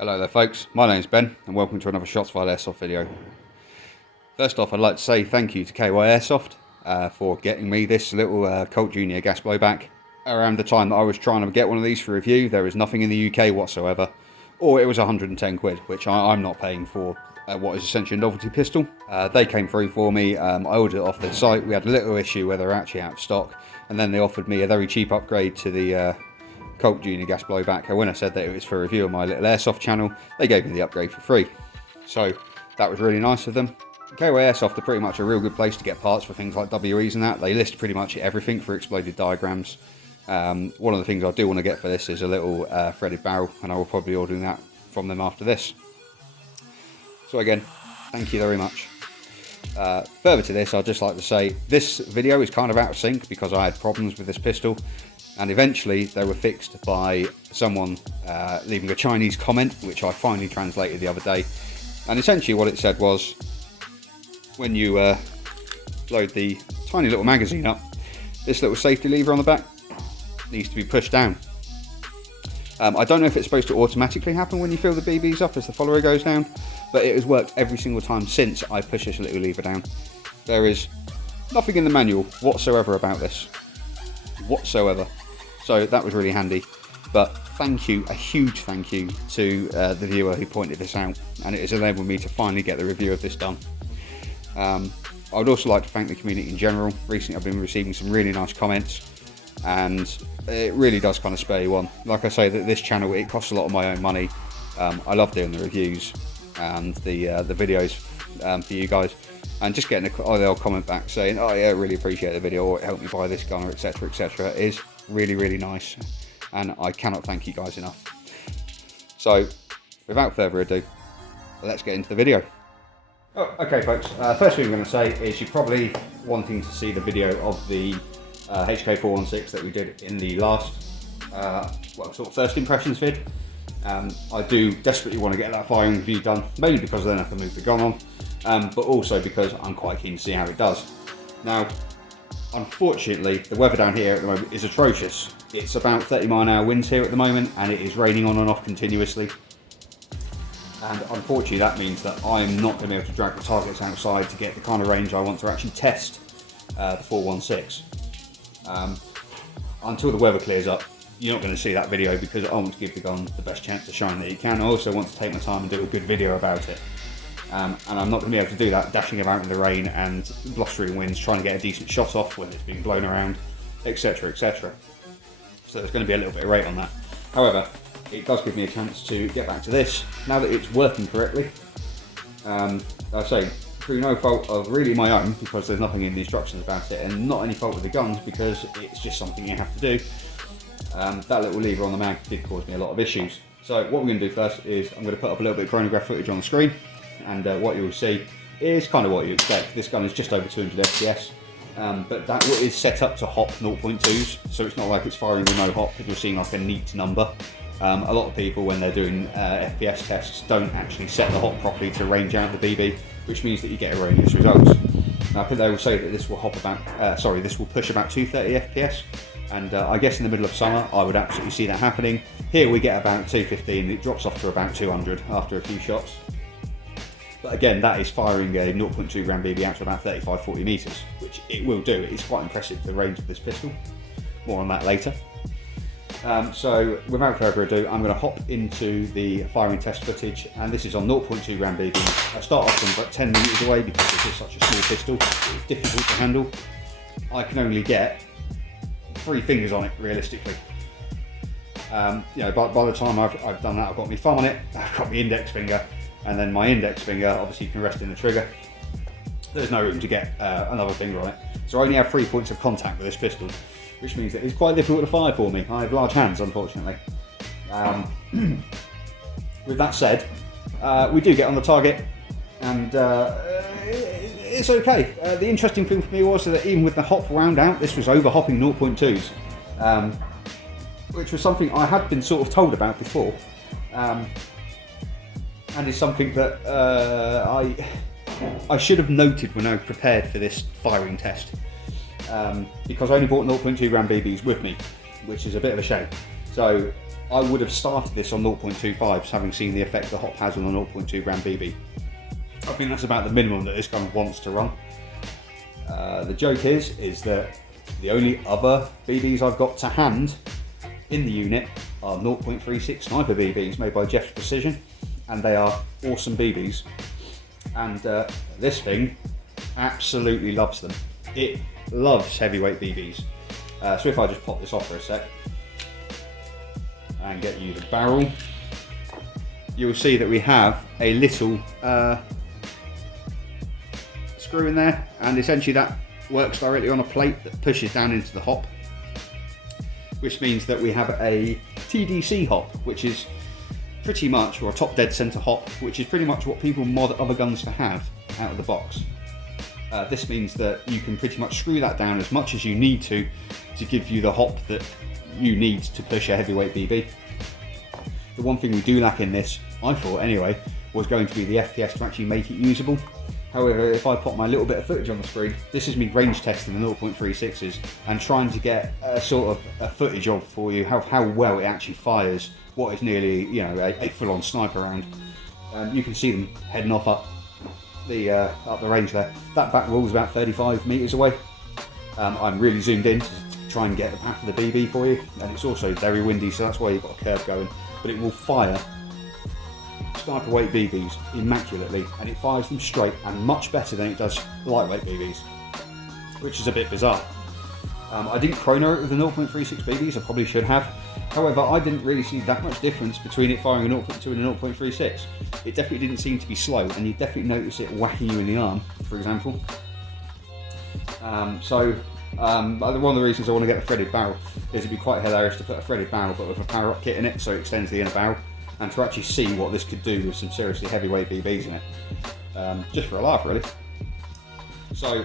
Hello there folks, my name's Ben and welcome to another Shots Fired Airsoft video. First off, I'd like to say thank you to KY Airsoft for getting me this little Colt Junior gas blowback. Around the time that I was trying to get one of these for review, there was nothing in the UK whatsoever, or it was 110 quid, which I'm not paying for what is essentially a novelty pistol. They came through for me, I ordered it off their site. We had a little issue where they're actually out of stock, and then they offered me a very cheap upgrade to the Colt Junior gas blowback. And when I said that it was for review on my little airsoft channel, they gave me the upgrade for free. So that was really nice of them. KY Airsoft are pretty much a real good place to get parts for things like WEs and that. They list pretty much everything for exploded diagrams. One of the things I do want to get for this is a little threaded barrel, and I will probably be ordering that from them after this. So again, thank you very much. Further to this, I'd just like to say this video is kind of out of sync because I had problems with this pistol, and eventually they were fixed by someone leaving a Chinese comment, which I finally translated the other day. And essentially what it said was, when you load the tiny little magazine up, this little safety lever on the back needs to be pushed down. I don't know if it's supposed to automatically happen when you fill the BBs up as the follower goes down, but it has worked every single time since I pushed this little lever down. There is nothing in the manual whatsoever about this, whatsoever. So that was really handy. But thank you, a huge thank you to the viewer who pointed this out, and it has enabled me to finally get the review of this done. I would also like to thank the community in general. Recently I've been receiving some really nice comments, and it really does kind of spur you on. Like I say, that this channel, it costs a lot of my own money. I love doing the reviews and the videos for you guys, and just getting the odd comment back saying, oh yeah, I really appreciate the video, or it helped me buy this gun, or etc etc, is really, really nice, and I cannot thank you guys enough. So without further ado, let's get into the video. Oh, okay folks, first thing I'm going to say is you're probably wanting to see the video of the HK416 that we did in the last sort of first impressions vid. I do desperately want to get that firing review done, mainly because then I can move the gun on, but also because I'm quite keen to see how it does. Now, unfortunately, the weather down here at the moment is atrocious. It's about 30-mile-an-hour winds here at the moment, and it is raining on and off continuously. And unfortunately, that means that I'm not going to be able to drag the targets outside to get the kind of range I want to actually test the 416. Until the weather clears up, you're not going to see that video, because I want to give the gun the best chance to shine that it can. I also want to take my time and do a good video about it. And I'm not going to be able to do that dashing about in the rain and blustering winds trying to get a decent shot off when it's being blown around, etc etc. So there's going to be a little bit of rate on that. However, it does give me a chance to get back to this now that it's working correctly. I say, through no fault of really my own, because there's nothing in the instructions about it, and not any fault of the guns, because it's just something you have to do. That little lever on the mag did cause me a lot of issues. So what we're going to do first is I'm going to put up a little bit of chronograph footage on the screen, and what you'll see is kind of what you expect. This gun is just over 200 FPS, but that is set up to hop 0.2s, so it's not like it's firing with no hop, you're seeing like a neat number. A lot of people, when they're doing FPS tests, don't actually set the hop properly to range out the BB, which means that you get erroneous results. Now, I think they will say that this will hop about, this will push about 230 FPS, and I guess in the middle of summer, I would absolutely see that happening. Here we get about 215, and it drops off to about 200 after a few shots. But again, that is firing a 0.2 gram BB out to about 35-40 meters, which it will do. It's quite impressive, the range of this pistol. More on that later. So without further ado, I'm going to hop into the firing test footage, and this is on 0.2 gram BB. I start off from about 10 meters away because this is such a small pistol. It's difficult to handle. I can only get 3 fingers on it realistically. By the time I've done that, I've got my thumb on it, I've got my index finger, and then my index finger obviously can rest in the trigger. There's no room to get another finger on it, so I only have 3 points of contact with this pistol, which means that it's quite difficult to fire for me. I have large hands, unfortunately. With that said, we do get on the target, and it's okay. The interesting thing for me was that even with the hop wound out, this was over hopping 0.2s, which was something I had been sort of told about before, and is something that I should have noted when I prepared for this firing test. Because I only bought 0.2 gram BBs with me, which is a bit of a shame. So I would have started this on 0.25s, having seen the effect the hop has on a 0.2 gram BB. I think that's about the minimum that this gun wants to run. The joke is that the only other BBs I've got to hand in the unit are 0.36 sniper BBs made by Jeff's Precision, and they are awesome BBs. And this thing absolutely loves them. It loves heavyweight BBs. So if I just pop this off for a sec and get you the barrel, you'll see that we have a little screw in there, and essentially that works directly on a plate that pushes down into the hop, which means that we have a TDC hop, which is pretty much, or a top dead center hop, which is pretty much what people mod other guns to have out of the box. This means that you can pretty much screw that down as much as you need to give you the hop that you need to push a heavyweight BB. The one thing we do lack in this, I thought anyway, was going to be the FPS to actually make it usable. However, if I pop my little bit of footage on the screen, this is me range testing the 0.36s and trying to get a sort of a footage of for you how well it actually fires what is nearly, you know, a full-on sniper round. You can see them heading off up the range there. That back wall is about 35 metres away. I'm really zoomed in to try and get the path of the BB for you, and it's also very windy, so that's why you've got a curve going. But it will fire sniper weight BBs immaculately, and it fires them straight and much better than it does lightweight BBs, which is a bit bizarre. I didn't chrono it with the 0.36 BBs, I probably should have. However, I didn't really see that much difference between it firing a 0.2 and a 0.36. It definitely didn't seem to be slow, and you definitely notice it whacking you in the arm, for example. One of the reasons I want to get the threaded barrel is it'd be quite hilarious to put a threaded barrel but with a power up kit in it, so it extends the inner barrel, and to actually see what this could do with some seriously heavyweight BBs in it. Just for a laugh, really. So,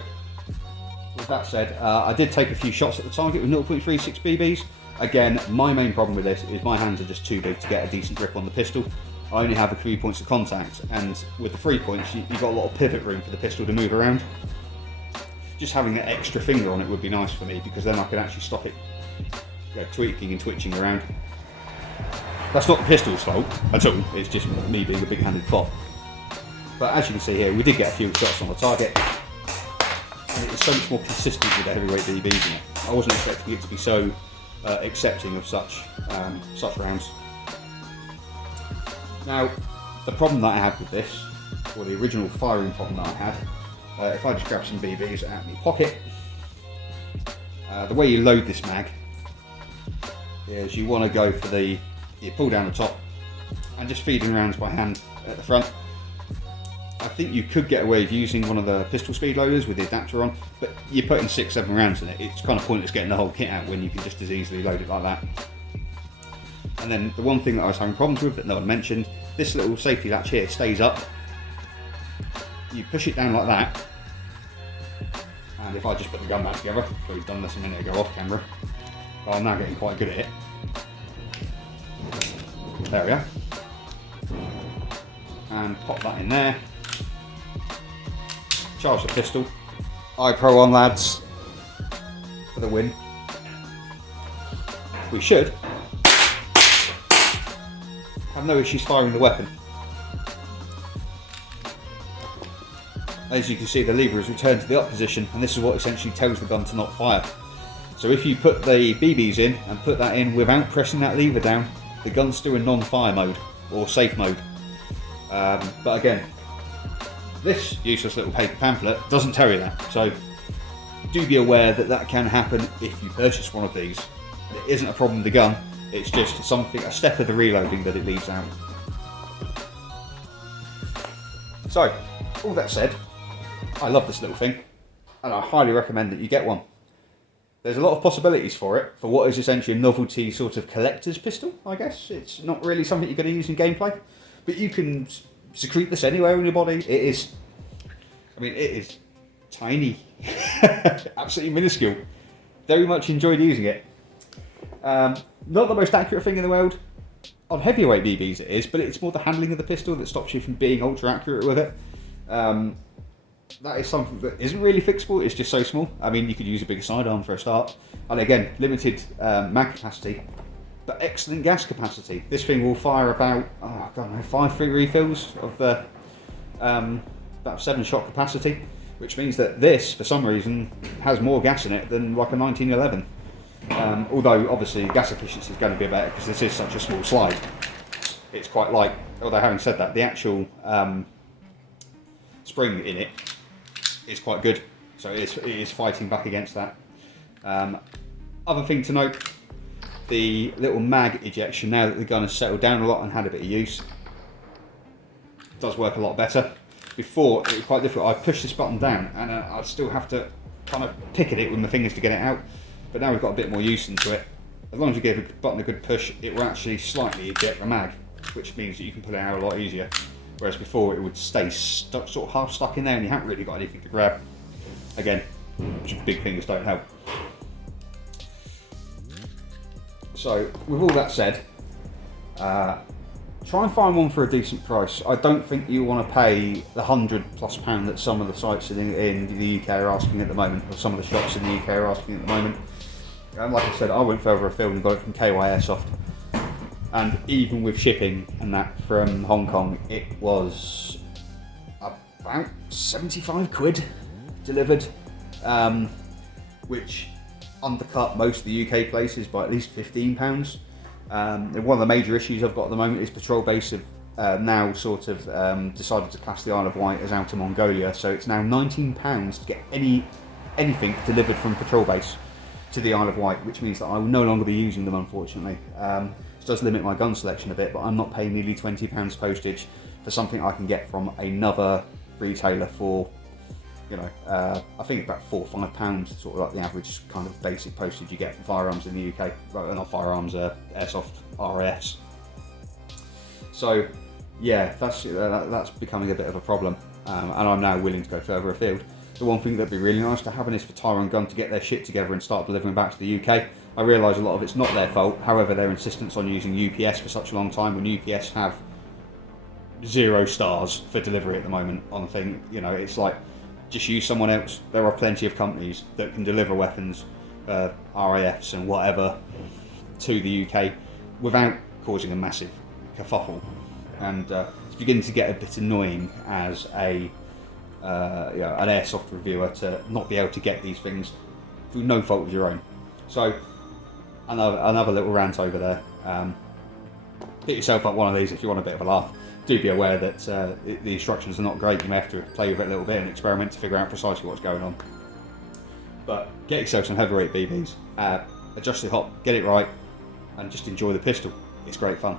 with that said, I did take a few shots at the target with 0.36 BBs. Again, my main problem with this is my hands are just too big to get a decent grip on the pistol. I only have 3 points of contact, and with the 3 points, you've got a lot of pivot room for the pistol to move around. Just having that extra finger on it would be nice for me, because then I could actually stop it tweaking and twitching around. That's not the pistol's fault at all, it's just me being a big-handed fop. But as you can see here, we did get a few shots on the target, and it was so much more consistent with the heavyweight BBs in it. I wasn't expecting it to be so accepting of such rounds. Now, the problem that I had with this, or the original firing problem that I had, if I just grab some BBs out of my pocket, the way you load this mag is you want to go for you pull down the top and just feeding rounds by hand at the front. I think you could get away with using one of the pistol speed loaders with the adapter on, but you're putting 6-7 rounds in it. It's kind of pointless getting the whole kit out when you can just as easily load it like that. And then the one thing that I was having problems with that no one mentioned, this little safety latch here stays up. You push it down like that, and if I just put the gun back together, we've done this a minute ago off camera, but I'm now getting quite good at it. There we are. And pop that in there. Charge the pistol. iPro on, lads, for the win. We should have no issues firing the weapon. As you can see, the lever is returned to the up position, and this is what essentially tells the gun to not fire. So if you put the BBs in and put that in without pressing that lever down, the gun's still in non-fire mode or safe mode. But again, this useless little paper pamphlet doesn't tell you that, so do be aware that that can happen if you purchase one of these. It isn't a problem with the gun, it's just something, a step of the reloading that it leaves out. So, all that said, I love this little thing, and I highly recommend that you get one. There's a lot of possibilities for it, for what is essentially a novelty sort of collector's pistol, I guess. It's not really something you're going to use in gameplay, but you can secrete this anywhere in your body. It is tiny, absolutely minuscule. Very much enjoyed using it. Not the most accurate thing in the world. On heavyweight BBs it is, but it's more the handling of the pistol that stops you from being ultra accurate with it. That is something that isn't really fixable, it's just so small. I mean, you could use a bigger sidearm for a start. And again, limited mag capacity but excellent gas capacity. This thing will fire about, I don't know, 5 free refills of the about 7-shot capacity, which means that this, for some reason, has more gas in it than like a 1911. Although obviously gas efficiency is going to be better because this is such a small slide. It's quite light. Although having said that, the actual spring in it is quite good, so it is fighting back against that. Other thing to note, the little mag ejection, now that the gun has settled down a lot and had a bit of use, does work a lot better. Before, it was quite difficult. I'd push this button down and I'd still have to kind of pick at it with my fingers to get it out. But now we've got a bit more use into it. As long as you give the button a good push, it will actually slightly eject the mag, which means that you can pull it out a lot easier. Whereas before it would stay stuck, sort of half stuck in there, and you haven't really got anything to grab. Again, big fingers don't help. So, with all that said, try and find one for a decent price. I don't think you want to pay the £100+ that some of the sites in the UK are asking at the moment, or some of the shops in the UK are asking at the moment. And like I said, I went further afield and got it from KY Airsoft. And even with shipping and that from Hong Kong, it was about 75 quid delivered, which undercut most of the UK places by at least £15. And one of the major issues I've got at the moment is Patrol Base have now sort of decided to class the Isle of Wight as Outer Mongolia, so it's now £19 to get anything delivered from Patrol Base to the Isle of Wight, which means that I will no longer be using them, unfortunately. It does limit my gun selection a bit, but I'm not paying nearly £20 postage for something I can get from another retailer for, you know, I think it's about £4 or £5, sort of like the average kind of basic postage you get for firearms in the UK. Well, not firearms, airsoft RAFs. So, yeah, that's becoming a bit of a problem, and I'm now willing to go further afield. The one thing that'd be really nice to have is for Tyrone Gun to get their shit together and start delivering back to the UK. I realise a lot of it's not their fault, however their insistence on using UPS for such a long time, when UPS have 0 stars for delivery at the moment on the thing, you know, it's like, just use someone else. There are plenty of companies that can deliver weapons, RAFs and whatever, to the UK without causing a massive kerfuffle. And it's beginning to get a bit annoying as a you know, an airsoft reviewer to not be able to get these things through no fault of your own. So another little rant over there. Get yourself up one of these if you want a bit of a laugh. Do be aware that the instructions are not great. You may have to play with it a little bit and experiment to figure out precisely what's going on. But get yourself some heavyweight BBs, adjust the hop, get it right, and just enjoy the pistol. It's great fun.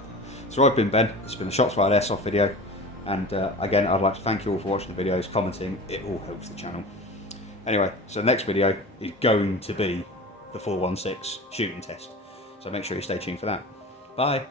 So I've been Ben. This has been a Shots Fired Airsoft video. And again, I'd like to thank you all for watching the videos, commenting. It all helps the channel. Anyway, so the next video is going to be the 416 shooting test. So make sure you stay tuned for that. Bye.